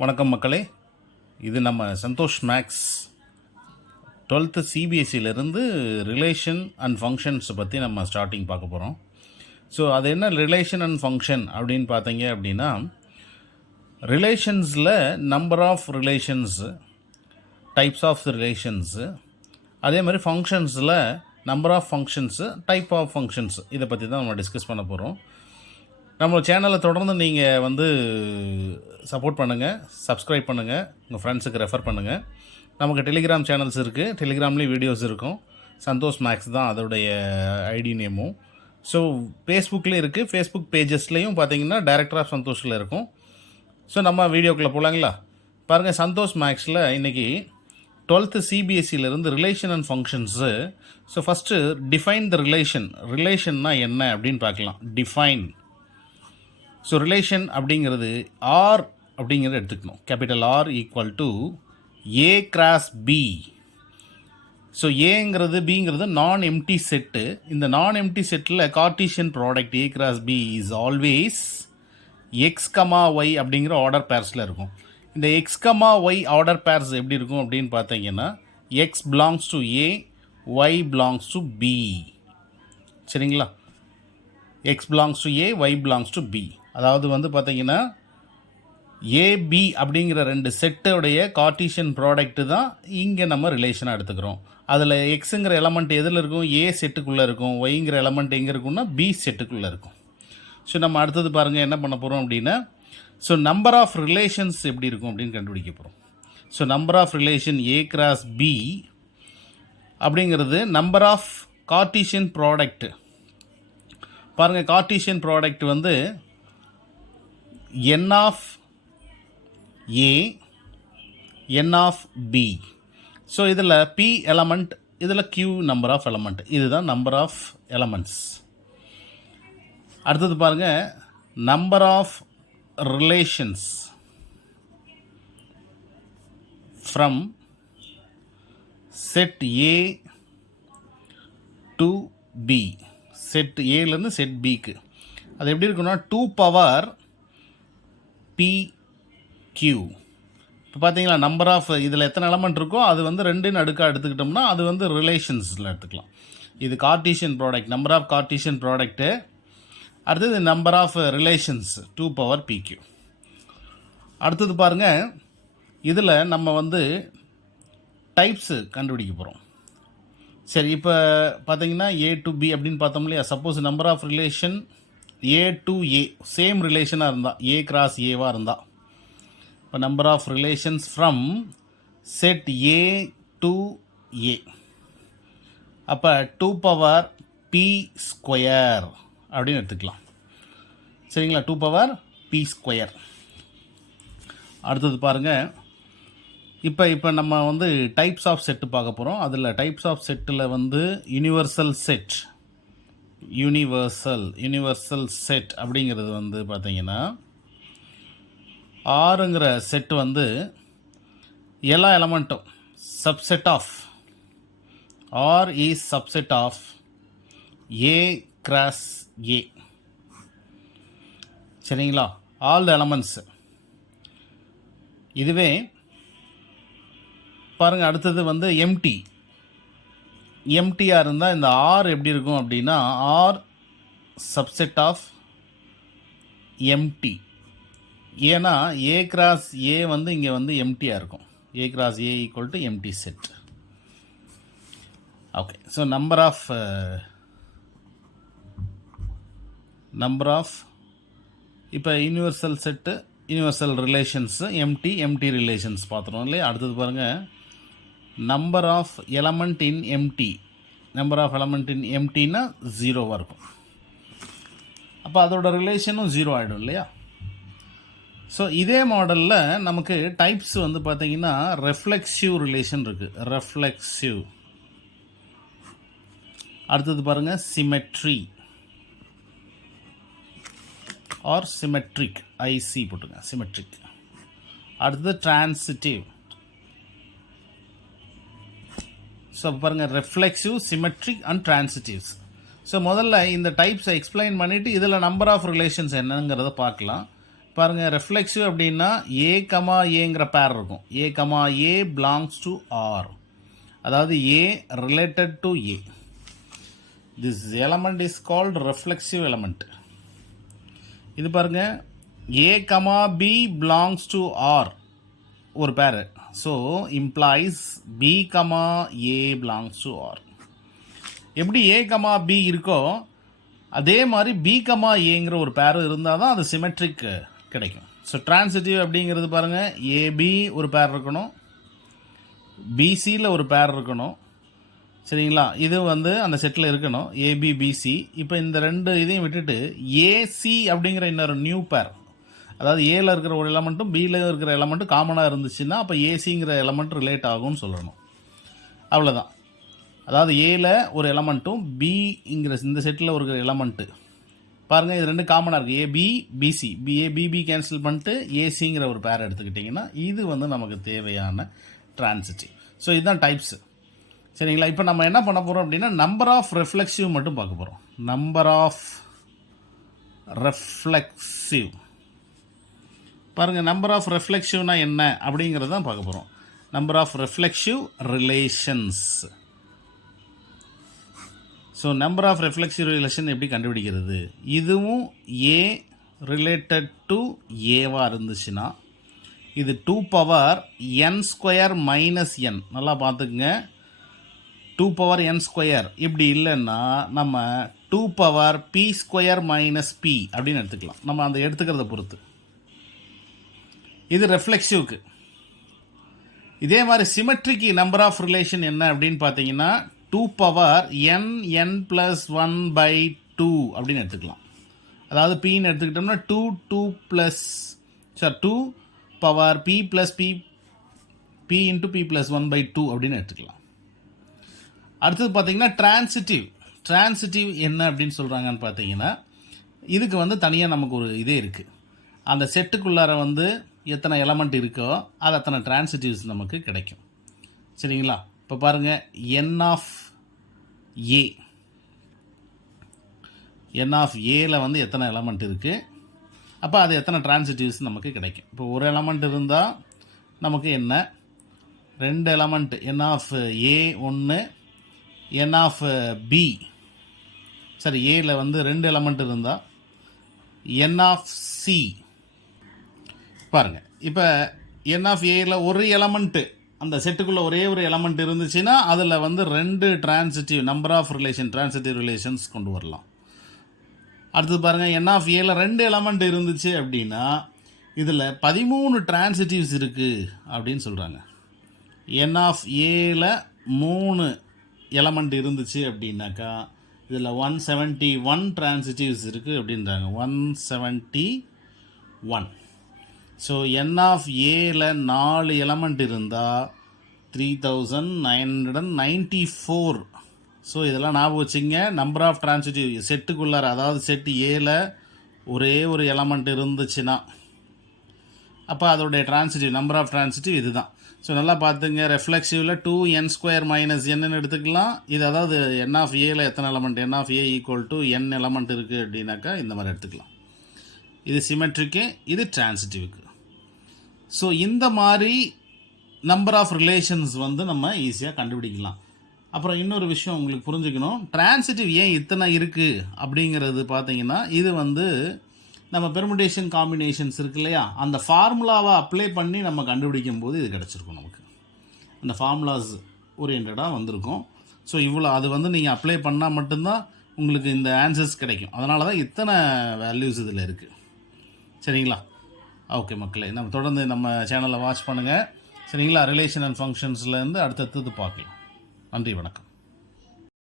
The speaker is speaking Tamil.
வணக்கம் மக்களே, இது நம்ம சந்தோஷ் மேக்ஸ் 12th சிபிஎஸ்சியிலேருந்து ரிலேஷன் அண்ட் ஃபங்க்ஷன்ஸ் பற்றி நம்ம ஸ்டார்டிங் பார்க்க போகிறோம். ஸோ அது என்ன ரிலேஷன் அண்ட் ஃபங்க்ஷன் அப்படின்னு பார்த்தீங்க அப்படின்னா, ரிலேஷன்ஸில் number of relations, types of relations, அதே மாதிரி ஃபங்க்ஷன்ஸில் number of functions, type of functions, இதை பற்றி தான் நம்ம டிஸ்கஸ் பண்ண போகிறோம். நம்ம சேனலை தொடர்ந்து நீங்கள் சப்போர்ட் பண்ணுங்கள், சப்ஸ்கிரைப் பண்ணுங்கள், உங்கள் ஃப்ரெண்ட்ஸுக்கு ரெஃபர் பண்ணுங்கள். நமக்கு டெலிகிராம் சேனல்ஸ் இருக்குது, டெலிகிராம்லேயும் வீடியோஸ் இருக்கும். சந்தோஷ் மேக்ஸ் தான் அதோடைய ஐடி நேமும். ஸோ ஃபேஸ்புக்லேயும் இருக்குது, ஃபேஸ்புக் பேஜஸ்லேயும் பார்த்தீங்கன்னா டைரக்டர் ஆஃப் சந்தோஷில் இருக்கும். ஸோ நம்ம வீடியோக்குள்ளே போகலாங்களா? பாருங்கள், சந்தோஷ் மேக்ஸில் இன்றைக்கி 12th சிபிஎஸ்சியிலேருந்து relation and functions. So first define the ரிலேஷன்னா என்ன அப்படின்னு பார்க்கலாம். டிஃபைன். ஸோ ரிலேஷன் அப்படிங்கிறது ஆர் அப்படிங்கிறத எடுத்துக்கணும். Capital R equal to A cross B. So ஏங்கிறது பிங்கிறது நான் எம்டி செட்டு. இந்த நான் எம்டி செட்டில் Cartesian product A cross B is always x comma y அப்படிங்கிற ஆர்டர் பேர்ஸில் இருக்கும். இந்த x comma y order pairs எப்படி இருக்கும் அப்படின்னு பார்த்தீங்கன்னா, x belongs to A, y belongs to B. சரிங்களா? X belongs to A, y belongs to B. அதாவது பார்த்தீங்கன்னா ஏபி அப்படிங்கிற ரெண்டு செட்டோடைய கார்ட்டீசியன் ப்ராடக்ட்டு தான் இங்கே நம்ம ரிலேஷனாக எடுத்துக்கிறோம். அதில் எக்ஸுங்கிற எலமெண்ட் எதில் இருக்கும்? ஏ செட்டுக்குள்ளே இருக்கும். ஒய்ங்கிற எலமெண்ட் எங்கே இருக்கும்னா பி செட்டுக்குள்ளே இருக்கும். ஸோ நம்ம அடுத்தது பாருங்கள் என்ன பண்ண போகிறோம் அப்படின்னா, ஸோ நம்பர் ஆஃப் ரிலேஷன்ஸ் எப்படி இருக்கும் அப்படின்னு கண்டுபிடிக்க போகிறோம். So number of relation A cross B அப்படிங்கிறது நம்பர் ஆஃப் கார்ட்டீசியன் ப்ராடக்ட்டு. பாருங்கள், Cartesian product n of A, n of B. So இதில் P எலமெண்ட், இதில் Q நம்பர் ஆஃப் எலமெண்ட். இதுதான் நம்பர் ஆஃப் எலமெண்ட்ஸ். அடுத்தது பாருங்கள், number of relations from set A to B. Set ஏலேருந்து செட் பிக்கு அது எப்படி இருக்குன்னா 2 பவர் PQ. இப்போ பார்த்தீங்களா, நம்பர் ஆஃப் இதில் எத்தனை எலமெண்ட் இருக்கோ அது 2 அடுக்காக எடுத்துக்கிட்டோம்னா அது ரிலேஷன்ஸில் எடுத்துக்கலாம். இது Cartesian product, number of Cartesian product. அடுத்தது number of relations 2 power PQ. அடுத்தது பாருங்கள், இதில் நம்ம டைப்ஸு கண்டுபிடிக்க போகிறோம். சரி, இப்போ பார்த்தீங்கன்னா ஏ டு பி அப்படின்னு பார்த்தோம் இல்லையா? Suppose number of relation A to A same ரிலேஷனாக இருந்தால், ஏ கிராஸ் ஏவாக இருந்தால், இப்போ number of relations from set A to A, அப்போ 2 பவர் பி ஸ்கொயர் அப்படின்னு எடுத்துக்கலாம். சரிங்களா? 2 பவர் பி ஸ்கொயர். அடுத்தது பாருங்கள், இப்போ நம்ம டைப்ஸ் ஆஃப் செட்டு பார்க்க போகிறோம். அதில் டைப்ஸ் ஆஃப் செட்டில் யூனிவர்சல் செட், யூனிவர்சல் செட் அப்படிங்கிறது பார்த்தீங்கன்னா ஆறுங்கிற செட்டு எல்லா எலமெண்ட்டும் subset of R is subset of A cross A. சரிங்களா? All the elements. இதுவே பாருங்கள், அடுத்தது எம்டியாக இருந்தால் இந்த ஆர் எப்படி இருக்கும் அப்படின்னா, ஆர் சப்செட் ஆஃப் எம்டி. ஏன்னா ஏ கிராஸ் ஏ இங்கே எம்டியாக இருக்கும். A cross A equal to empty set. Okay. So number of இப்போ universal set, universal relations, empty relations பார்த்துருவோம் இல்லையா? அடுத்தது பாருங்கள், number of element in empty. Number of element in எம்டினா 0வாக இருக்கும். அப்போ அதோட ரிலேஷனும் 0 ஆகிடும் இல்லையா? ஸோ இதே மாடலில் நமக்கு டைப்ஸ் பார்த்தீங்கன்னா ரெஃப்ளெக்சிவ் ரிலேஷன் இருக்குது. ரெஃப்ளெக்சிவ். அடுத்தது பாருங்கள், சிமெட்ரி ஆர் சிமெட்ரிக், ஐசி போட்டுங்க, சிமெட்ரிக். அடுத்தது டிரான்சிட்டிவ். ஸோ பாருங்கள், ரெஃப்ளெக்சிவ், சிமெட்ரிக் அண்ட் டிரான்சிட்டிவ்ஸ். ஸோ முதல்ல இந்த டைப்ஸை எக்ஸ்பிளைன் பண்ணிவிட்டு இதில் நம்பர் ஆஃப் ரிலேஷன்ஸ் என்னங்கிறத பார்க்கலாம். பாருங்கள் ரெஃப்ளெக்ஸிவ் அப்படின்னா ஏ கமா ஏங்கிற பேர் இருக்கும். A comma A belongs to R, அதாவது A related to A. This element is called reflexive element. இது பாருங்கள் A comma B belongs to R ஒரு pair. So implies B comma A belongs to R. எப்படி ஏ கமா பி இருக்கோ அதே மாதிரி பி கமா ஏங்கிற ஒரு பேர் இருந்தால் தான் அது சிமெட்ரிக் கிடைக்கும். ஸோ ட்ரான்சிட்டிவ் அப்படிங்கிறது பாருங்கள் ஏபி ஒரு பேர் இருக்கணும், பிசியில் ஒரு பேர் இருக்கணும். சரிங்களா, இது வந்து அந்த செட்டில் இருக்கணும் ஏபி பிசி. இப்போ இந்த ரெண்டு இதையும் விட்டுட்டு ஏசி அப்படிங்கிற இன்னொரு நியூ பேர், அதாவது ஏல இருக்கிற ஒரு எலமெண்ட்டும் பியில் இருக்கிற எலமெண்ட்டும் காமனாக இருந்துச்சுன்னா அப்போ ஏசிங்கிற எலமெண்ட் ரிலேட் ஆகும்னு சொல்லணும். அவ்வளோதான். அதாவது ஏல ஒரு எலமெண்ட்டும் பிங்கிற இந்த செட்டில் ஒரு எலமெண்ட்டு பாருங்கள், இது ரெண்டு காமனாக இருக்குது. ஏபி பிசி, ஏபிபி கேன்சல் பண்ணிட்டு ஏசிங்கிற ஒரு பேர் எடுத்துக்கிட்டிங்கன்னா இது வந்து நமக்கு தேவையான ட்ரான்சிட்டிவ். ஸோ இதுதான் டைப்ஸு. சரிங்களா, இப்போ நம்ம என்ன பண்ண போகிறோம் அப்படின்னா நம்பர் ஆஃப் ரெஃப்ளெக்சிவ் மட்டும் பார்க்க போகிறோம். நம்பர் ஆஃப் ரெஃப்ளெக்சிவ் பாருங்கள், நம்பர் ஆஃப் ரெஃப்ளெக்சிவ்னா என்ன அப்படிங்கிறத தான் பார்க்க போகிறோம். Number of reflexive relations. So number of reflexive relation எப்படி கண்டுபிடிக்கிறது? இதுவும் ஏ ரிலேட்டட் டு ஏவாக இருந்துச்சுன்னா இது 2 power n square minus n. நல்லா பார்த்துக்குங்க, 2 பவர் n ஸ்கொயர். இப்படி இல்லைன்னா நம்ம 2 power p square minus p அப்படின்னு எடுத்துக்கலாம், நம்ம அந்த எடுத்துக்கிறத பொறுத்து. இது ரெஃப்ளெக்சிவ்க்கு. இதே மாதிரி சிமெட்ரிக்கு நம்பர் ஆஃப் ரிலேஷன் என்ன அப்படின்னு பார்த்தீங்கன்னா 2 பவர் n ப்ளஸ் 1/2 அப்படின்னு எடுத்துக்கலாம். அதாவது பின்னு எடுத்துக்கிட்டோம்னா 2 power p plus p into p plus 1/2 அப்படின்னு எடுத்துக்கலாம். அடுத்தது பார்த்தீங்கன்னா ட்ரான்சிட்டிவ் என்ன அப்படின்னு சொல்கிறாங்கன்னு பார்த்தீங்கன்னா இதுக்கு வந்து தனியாக நமக்கு ஒரு இதே இருக்குது. அந்த செட்டுக்குள்ளார வந்து எத்தனை எலமெண்ட் இருக்கோ அது அத்தனை ட்ரான்சிட்டிவ்ஸ் நமக்கு கிடைக்கும். சரிங்களா, இப்போ பாருங்கள் n ஆஃப் ஏல வந்து எத்தனை எலமெண்ட் இருக்குது, அப்போ அது எத்தனை ட்ரான்சிட்டிவ்ஸ் நமக்கு கிடைக்கும். இப்போ ஒரு எலமெண்ட் இருந்தால் நமக்கு என்ன, 2 element n of A 1, n of B, சரி ஏல வந்து 2 எலமெண்ட் இருந்தால் n ஆஃப் சி. பாருங்கள், இப்போ n ஆஃப் ஏல ஒரு எலமெண்ட்டு அந்த செட்டுக்குள்ளே ஒரே ஒரு எலமெண்ட் இருந்துச்சுன்னா அதில் வந்து 2 transitive number of transitive relations கொண்டு வரலாம். அடுத்தது பாருங்கள், n ஆஃப் ஏல 2 எலமெண்ட் இருந்துச்சு அப்படின்னா இதில் 13 ட்ரான்சிட்டிவ்ஸ் இருக்குது அப்படின்னு சொல்கிறாங்க. n ஆஃப் ஏல 3 எலமெண்ட் இருந்துச்சு அப்படின்னாக்கா இதில் 171 ட்ரான்சிட்டிவ்ஸ் இருக்குது அப்படின்றாங்க. 171. ஸோ n ஆஃப் ஏல 4 எலமெண்ட் இருந்தால் 3994. ஸோ இதெல்லாம் ஞாபகம் வச்சுங்க. நம்பர் ஆஃப் ட்ரான்சிட்டிவ் செட்டுக்குள்ளார, அதாவது செட்டு ஏல ஒரே ஒரு எலமெண்ட் இருந்துச்சுன்னா அப்போ அதோடைய நம்பர் ஆஃப் ட்ரான்சிட்டிவ் இது தான். ஸோ நல்லா பார்த்துங்க, ரெஃப்ளெக்சிவில் 2n ஸ்கொயர் மைனஸ் என்னன்னு எடுத்துக்கலாம். இது அதாவது n ஆஃப் ஏல எத்தனை element, n of A equal to n element இருக்குது அப்படின்னாக்கா இந்த மாதிரி எடுத்துக்கலாம். இது சிமெட்ரிக்கு, இது ட்ரான்சிட்டிவ்க்கு. ஸோ இந்த மாதிரி நம்பர் ஆஃப் ரிலேஷன்ஸ் வந்து நம்ம ஈஸியாக கண்டுபிடிக்கலாம். அப்புறம் இன்னொரு விஷயம் உங்களுக்கு புரிஞ்சுக்கணும், ட்ரான்சிட்டிவ் ஏன் இத்தனை இருக்குது அப்படிங்கிறது பார்த்தீங்கன்னா இது வந்து நம்ம பெர்முடேஷன் காம்பினேஷன்ஸ் இருக்கு இல்லையா, அந்த ஃபார்முலாவை அப்ளை பண்ணி நம்ம கண்டுபிடிக்கும் போது இது கிடச்சிருக்கும் நமக்கு. அந்த ஃபார்முலாஸ் ஓரியன்டாக வந்திருக்கும். ஸோ இவ்வளோ அது வந்து நீங்கள் அப்ளை பண்ணால் மட்டும்தான் உங்களுக்கு இந்த ஆன்சர்ஸ் கிடைக்கும். அதனால தான் இத்தனை வேல்யூஸ் இதில் இருக்குது. சரிங்களா, ஓகே மக்களே, நம்ம தொடர்ந்து நம்ம சேனலை வாட்ச் பண்ணுங்கள். சரிங்களா, ரிலேஷன் அண்ட் ஃபங்க்ஷன்ஸ்லேருந்து அடுத்தது பார்க்கலாம். நன்றி, வணக்கம்.